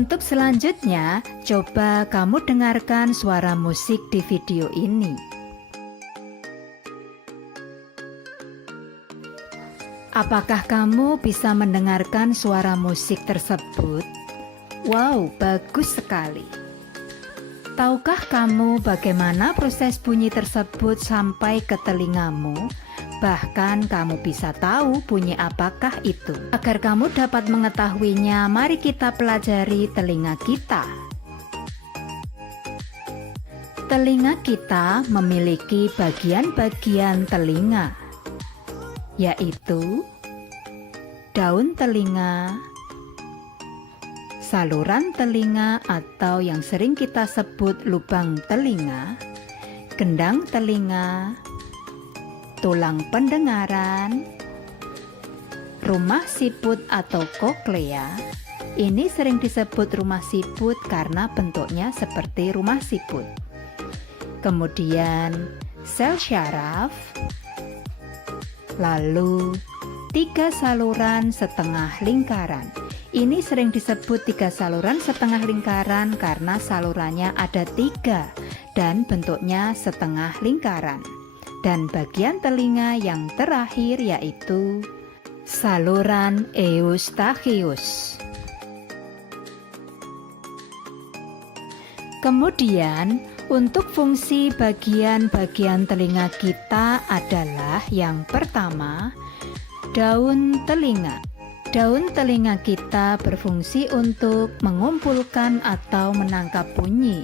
Untuk selanjutnya, coba kamu dengarkan suara musik di video ini. Apakah kamu bisa mendengarkan suara musik tersebut? Wow, bagus sekali. Tahukah kamu bagaimana proses bunyi tersebut sampai ke telingamu? Bahkan kamu bisa tahu bunyi apakah itu. Agar kamu dapat mengetahuinya, mari kita pelajari telinga kita. Telinga kita memiliki bagian-bagian telinga, yaitu daun telinga, saluran telinga atau yang sering kita sebut lubang telinga, gendang telinga, tulang pendengaran, rumah siput atau koklea. Ini sering disebut rumah siput karena bentuknya seperti rumah siput. Kemudian sel syaraf, lalu 3 saluran setengah lingkaran. Ini sering disebut 3 saluran setengah lingkaran karena salurannya ada 3 dan bentuknya setengah lingkaran. Dan bagian telinga yang terakhir yaitu saluran eustachius. Kemudian, untuk fungsi bagian-bagian telinga kita adalah yang pertama, daun telinga. Daun telinga kita berfungsi untuk mengumpulkan atau menangkap bunyi.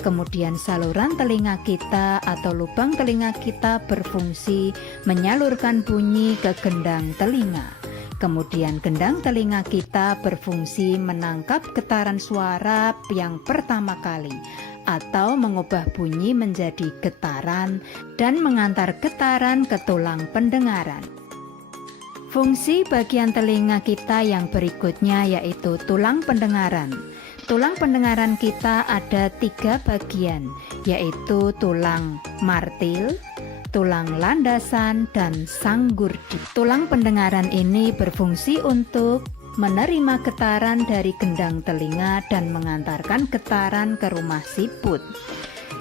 Kemudian saluran telinga kita atau lubang telinga kita berfungsi menyalurkan bunyi ke gendang telinga. Kemudian gendang telinga kita berfungsi menangkap getaran suara yang pertama kali atau mengubah bunyi menjadi getaran dan mengantar getaran ke tulang pendengaran. Fungsi bagian telinga kita yang berikutnya yaitu tulang pendengaran. Tulang pendengaran kita ada 3 bagian, yaitu tulang martil, tulang landasan, dan sanggurdi. Tulang pendengaran ini berfungsi untuk menerima getaran dari gendang telinga dan mengantarkan getaran ke rumah siput.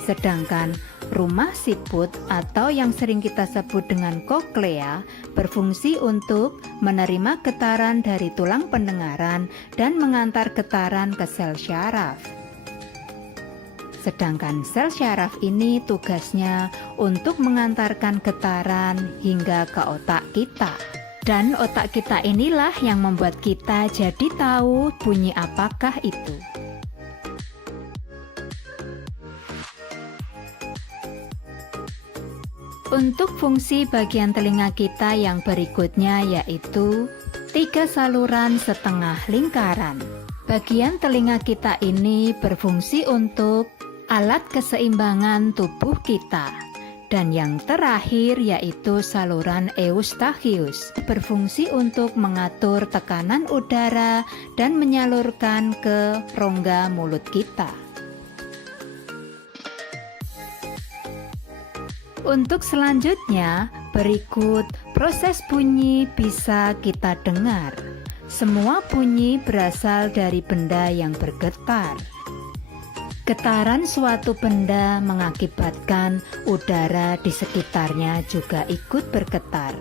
Sedangkan rumah siput atau yang sering kita sebut dengan koklea berfungsi untuk menerima getaran dari tulang pendengaran dan mengantar getaran ke sel syaraf. Sedangkan sel syaraf ini tugasnya untuk mengantarkan getaran hingga ke otak kita. Dan otak kita inilah yang membuat kita jadi tahu bunyi apakah itu. Untuk fungsi bagian telinga kita yang berikutnya yaitu 3 saluran setengah lingkaran. Bagian telinga kita ini berfungsi untuk alat keseimbangan tubuh kita. Dan yang terakhir yaitu saluran eustachius, berfungsi untuk mengatur tekanan udara dan menyalurkan ke rongga mulut kita. Untuk selanjutnya, berikut proses bunyi bisa kita dengar. Semua bunyi berasal dari benda yang bergetar. Getaran suatu benda mengakibatkan udara di sekitarnya juga ikut bergetar.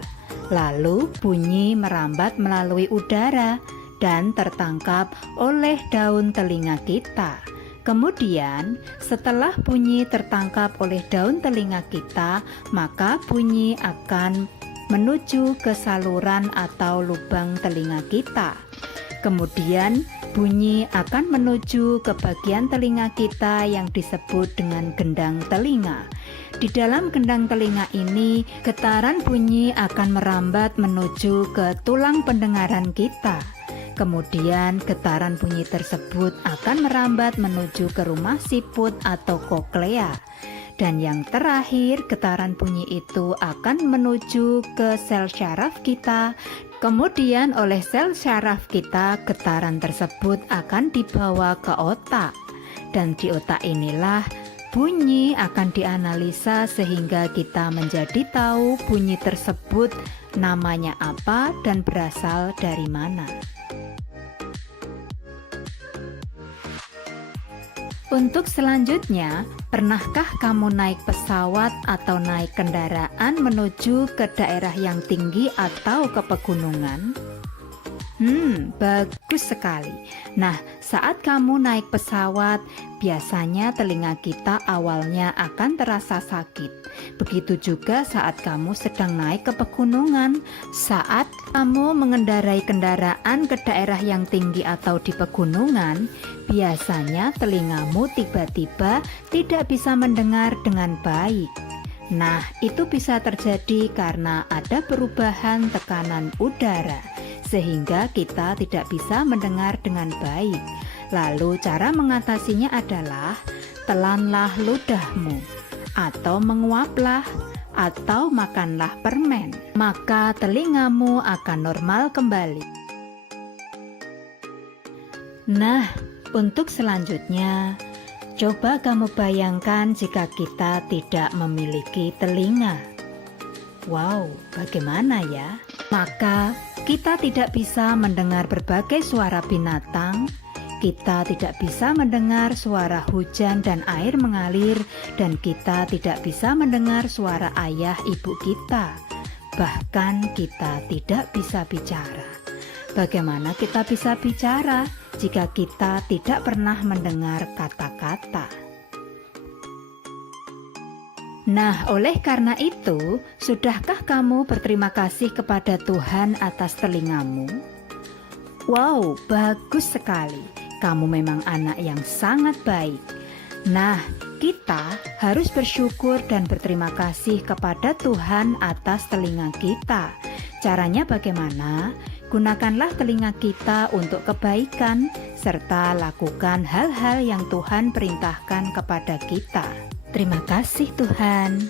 Lalu bunyi merambat melalui udara dan tertangkap oleh daun telinga kita. Kemudian, setelah bunyi tertangkap oleh daun telinga kita, maka bunyi akan menuju ke saluran atau lubang telinga kita. Kemudian, bunyi akan menuju ke bagian telinga kita yang disebut dengan gendang telinga. Di dalam gendang telinga ini, getaran bunyi akan merambat menuju ke tulang pendengaran kita. Kemudian getaran bunyi tersebut akan merambat menuju ke rumah siput atau koklea. Dan yang terakhir, getaran bunyi itu akan menuju ke sel syaraf kita. Kemudian oleh sel syaraf kita, getaran tersebut akan dibawa ke otak. Dan di otak inilah bunyi akan dianalisa sehingga kita menjadi tahu bunyi tersebut namanya apa dan berasal dari mana. Untuk selanjutnya, pernahkah kamu naik pesawat atau naik kendaraan menuju ke daerah yang tinggi atau ke pegunungan? Bagus sekali. Nah, saat kamu naik pesawat, biasanya telinga kita awalnya akan terasa sakit. Begitu juga saat kamu sedang naik ke pegunungan. Saat kamu mengendarai kendaraan ke daerah yang tinggi atau di pegunungan, biasanya telingamu tiba-tiba tidak bisa mendengar dengan baik. Nah, itu bisa terjadi karena ada perubahan tekanan udara, sehingga kita tidak bisa mendengar dengan baik. Lalu cara mengatasinya adalah telanlah ludahmu, atau menguaplah, atau makanlah permen. Maka telingamu akan normal kembali. Nah, untuk selanjutnya, coba kamu bayangkan jika kita tidak memiliki telinga. Wow, bagaimana ya? Maka kita tidak bisa mendengar berbagai suara binatang, kita tidak bisa mendengar suara hujan dan air mengalir, dan kita tidak bisa mendengar suara ayah ibu kita. Bahkan kita tidak bisa bicara. Bagaimana kita bisa bicara jika kita tidak pernah mendengar kata-kata? Nah, oleh karena itu, sudahkah kamu berterima kasih kepada Tuhan atas telingamu? Wow, bagus sekali. Kamu memang anak yang sangat baik. Nah, kita harus bersyukur dan berterima kasih kepada Tuhan atas telinga kita. Caranya bagaimana? Gunakanlah telinga kita untuk kebaikan, serta lakukan hal-hal yang Tuhan perintahkan kepada kita. Terima kasih Tuhan.